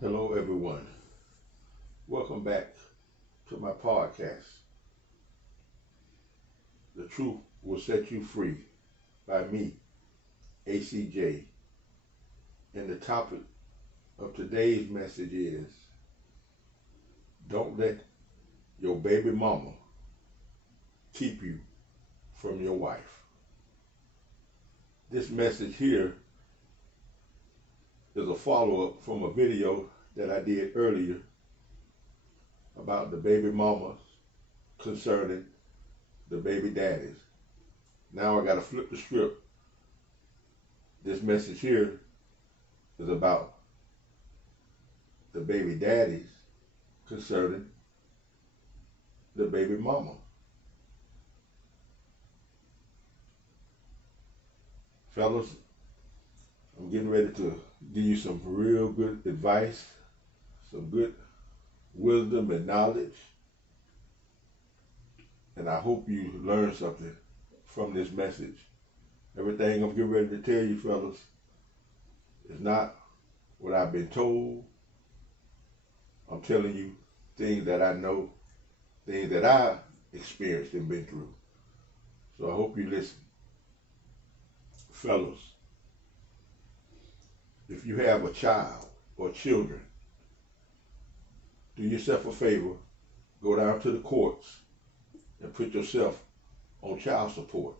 Hello, everyone. Welcome back to my podcast. The Truth Will Set You Free by me, ACJ. And the topic of today's message is don't let your baby mama keep you from your wife. This message here is a follow-up from a video that I did earlier about the baby mamas concerning the baby daddies. Now I got to flip the script. This message here is about the baby daddies concerning the baby mama. Fellas, I'm getting ready to give you some real good advice, some good wisdom and knowledge. And I hope you learn something from this message. Everything I'm getting ready to tell you, fellas, is not what I've been told. I'm telling you things that I know, things that I experienced and been through. So I hope you listen. Fellas, if you have a child or children, do yourself a favor, go down to the courts and put yourself on child support.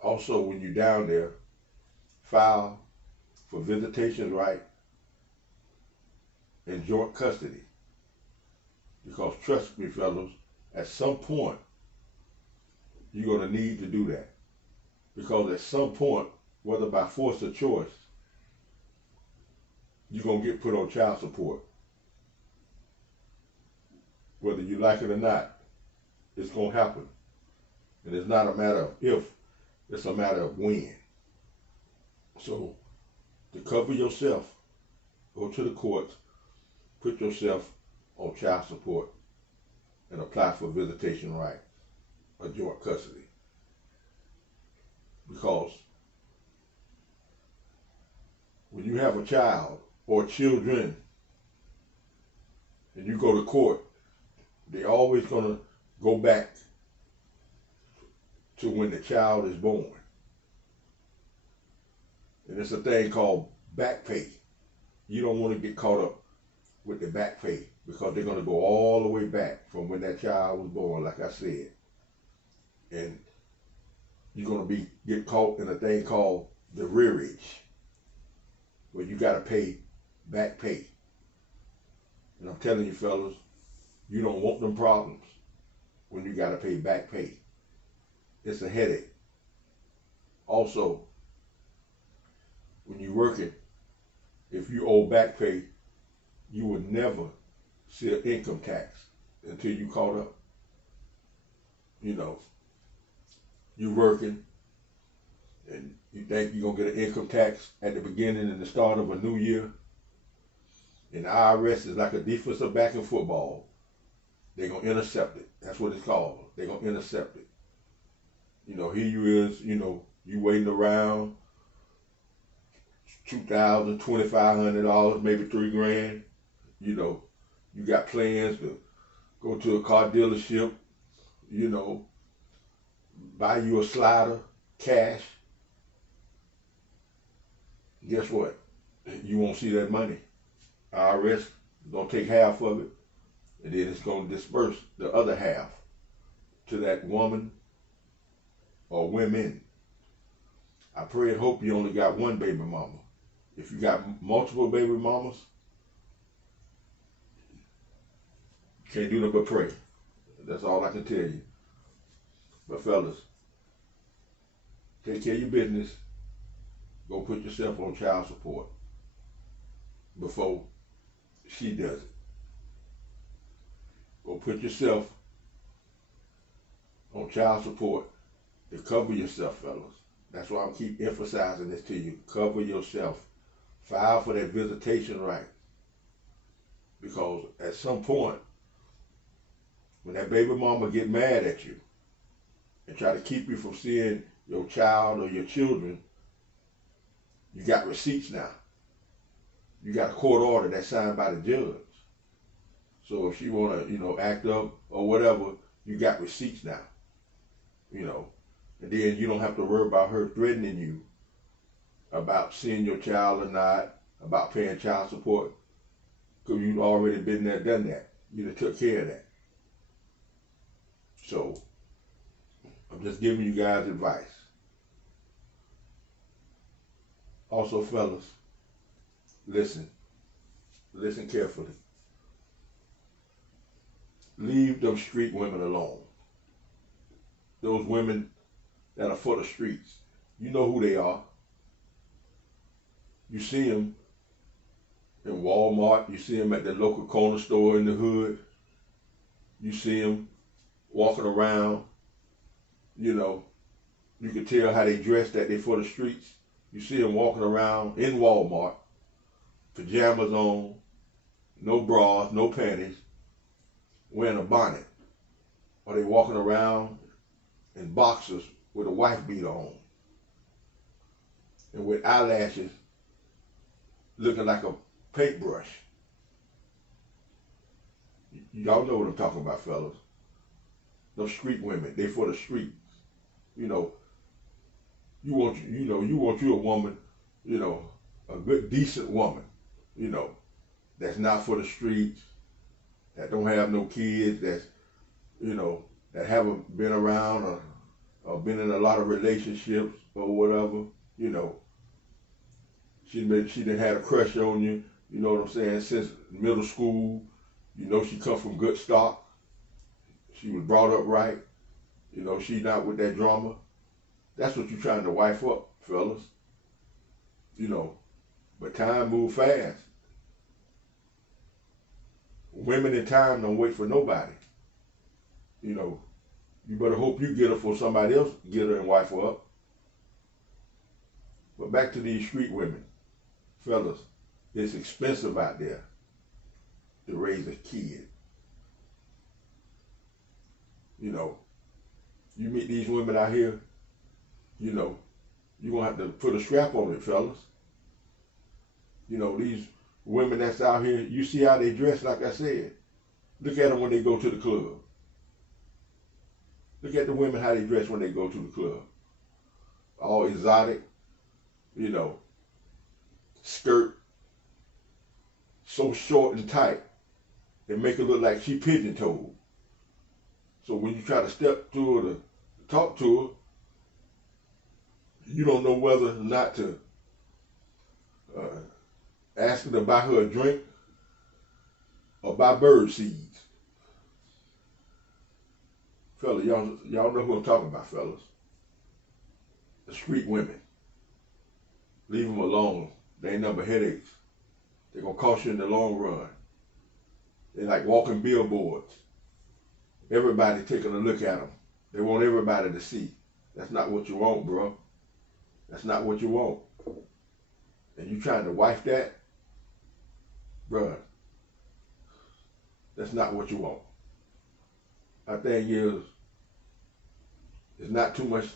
Also, when you're down there, file for visitation right and joint custody. Because trust me, fellas, at some point, you're going to need to do that. Because at some point, whether by force or choice, you're going to get put on child support. Whether you like it or not, it's going to happen. And it's not a matter of if, it's a matter of when. So, to cover yourself, go to the courts, put yourself on child support, and apply for visitation rights or joint custody. Because when you have a child or children and you go to court, they're always going to go back to when the child is born. And it's a thing called back pay. You don't want to get caught up with the back pay because they're going to go all the way back from when that child was born, like I said. And you're going to get caught in a thing called the rearage, where you got to pay back pay. And I'm telling you, fellas, you don't want them problems when you got to pay back pay. It's a headache. Also, when you're working, if you owe back pay, you will never see an income tax until you caught up. You know, you're working and you think you're going to get an income tax at the beginning and the start of a new year. And the IRS is like a defensive back in football. They're going to intercept it. That's what it's called. They're going to intercept it. You know, here you is, you know, you waiting around $2,000, $2,500, maybe $3,000. You know, you got plans to go to a car dealership, you know, buy you a slider, cash. Guess what? You won't see that money. IRS is going to take half of it, and then it's going to disperse the other half to that woman or women. I pray and hope you only got one baby mama. If you got multiple baby mamas, you can't do nothing but pray. That's all I can tell you. But fellas, take care of your business. Go put yourself on child support before she does it. Go put yourself on child support to cover yourself, fellas. That's why I keep emphasizing this to you. Cover yourself. File for that visitation right. Because at some point, when that baby mama get mad at you and try to keep you from seeing your child or your children, you got receipts now. You got a court order that's signed by the judge. So if she wanna, act up or whatever, you got receipts now. And then you don't have to worry about her threatening you about seeing your child or not, about paying child support, because you've already been there, done that. You done took care of that. So I'm just giving you guys advice. Also, fellas, listen carefully. Leave them street women alone. Those women that are for the streets. You know who they are. You see them in Walmart. You see them at the local corner store in the hood. You see them walking around. You can tell how they dress that they for the streets. You see them walking around in Walmart, pajamas on, no bras, no panties, wearing a bonnet. Or they walking around in boxers with a wife beater on. And with eyelashes looking like a paintbrush. Y'all know what I'm talking about, fellas. Those street women, they for the streets. You want you a woman, a good decent woman, that's not for the streets, that don't have no kids, that's, that haven't been around or been in a lot of relationships or whatever, She done had a crush on you, you know what I'm saying, since middle school. She come from good stock. She was brought up right. She not with that drama. That's what you're trying to wife up, fellas. But time move fast. Women in time don't wait for nobody. You better hope you get her before somebody else get her and wife her up. But back to these street women. Fellas, it's expensive out there to raise a kid. You meet these women out here, you're going to have to put a strap on it, fellas. These women that's out here, you see how they dress, like I said. Look at them when they go to the club. Look at the women, how they dress when they go to the club. All exotic, skirt, so short and tight, it make her look like she pigeon-toed. So when you try to step to her to talk to her, you don't know whether or not to ask her to buy her a drink or buy bird seeds. Fellas, y'all know who I'm talking about, fellas. The street women. Leave them alone. They ain't nothing but headaches. They're going to cost you in the long run. They're like walking billboards. Everybody taking a look at them. They want everybody to see. That's not what you want, bro. That's not what you want. And you trying to wife that? Bruh, that's not what you want. My thing is, there's not too much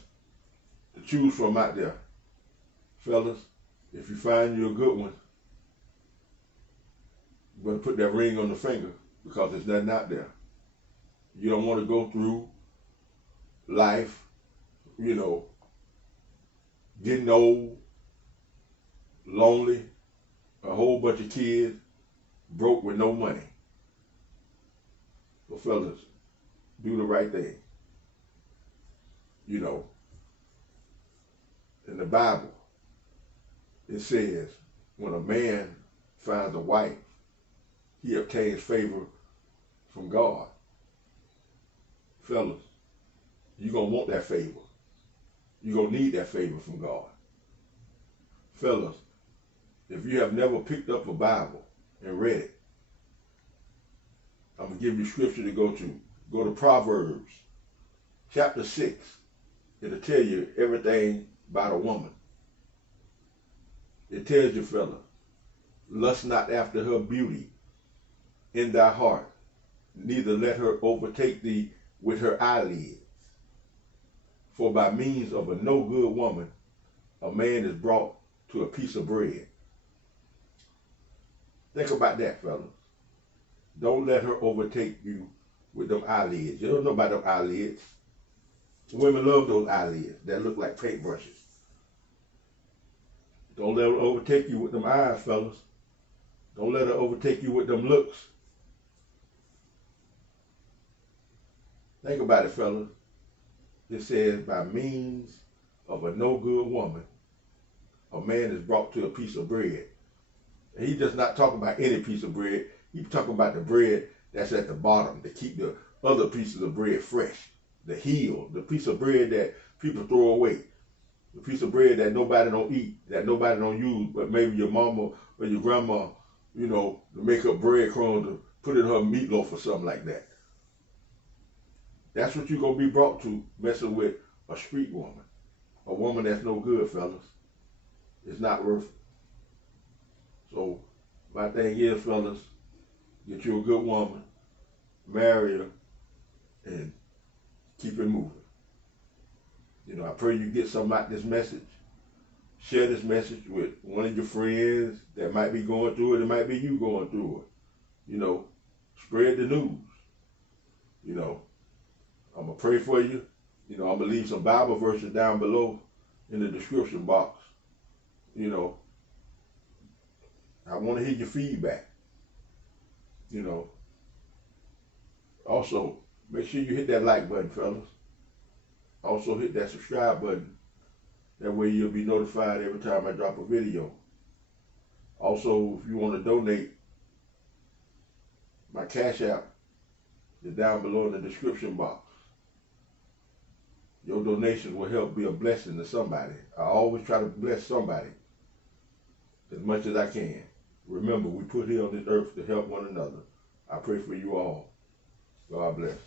to choose from out there. Fellas, if you find you a good one, you better put that ring on the finger, because there's nothing out there. You don't want to go through life, getting old, lonely, a whole bunch of kids, broke with no money. So fellas, do the right thing. In the Bible, it says, when a man finds a wife, he obtains favor from God. Fellas, you're going to want that favor. You're going to need that favor from God. Fellas, if you have never picked up a Bible and read it, I'm going to give you scripture to go to. Go to Proverbs, chapter 6. It'll tell you everything about a woman. It tells you, fella, lust not after her beauty in thy heart, neither let her overtake thee with her eyelids. For by means of a no good woman, a man is brought to a piece of bread. Think about that, fellas. Don't let her overtake you with them eyelids. You don't know about them eyelids. Women love those eyelids that look like paintbrushes. Don't let her overtake you with them eyes, fellas. Don't let her overtake you with them looks. Think about it, fellas. It says, by means of a no good woman, a man is brought to a piece of bread. And he's just not talking about any piece of bread. He's talking about the bread that's at the bottom to keep the other pieces of bread fresh. The heel, the piece of bread that people throw away. The piece of bread that nobody don't eat, that nobody don't use, but maybe your mama or your grandma, to make up breadcrumbs to put in her meatloaf or something like that. That's what you're going to be brought to, messing with a street woman. A woman that's no good, fellas. It's not worth it. So, my thing is, fellas, get you a good woman, marry her, and keep it moving. I pray you get something out of this message. Share this message with one of your friends that might be going through it. It might be you going through it. Spread the news. I'm going to pray for you. I'm going to leave some Bible verses down below in the description box. I want to hear your feedback. Also, make sure you hit that like button, fellas. Also hit that subscribe button. That way you'll be notified every time I drop a video. Also, if you want to donate, my Cash App is down below in the description box. Your donations will help be a blessing to somebody. I always try to bless somebody as much as I can. Remember, we put here on this earth to help one another. I pray for you all. God bless.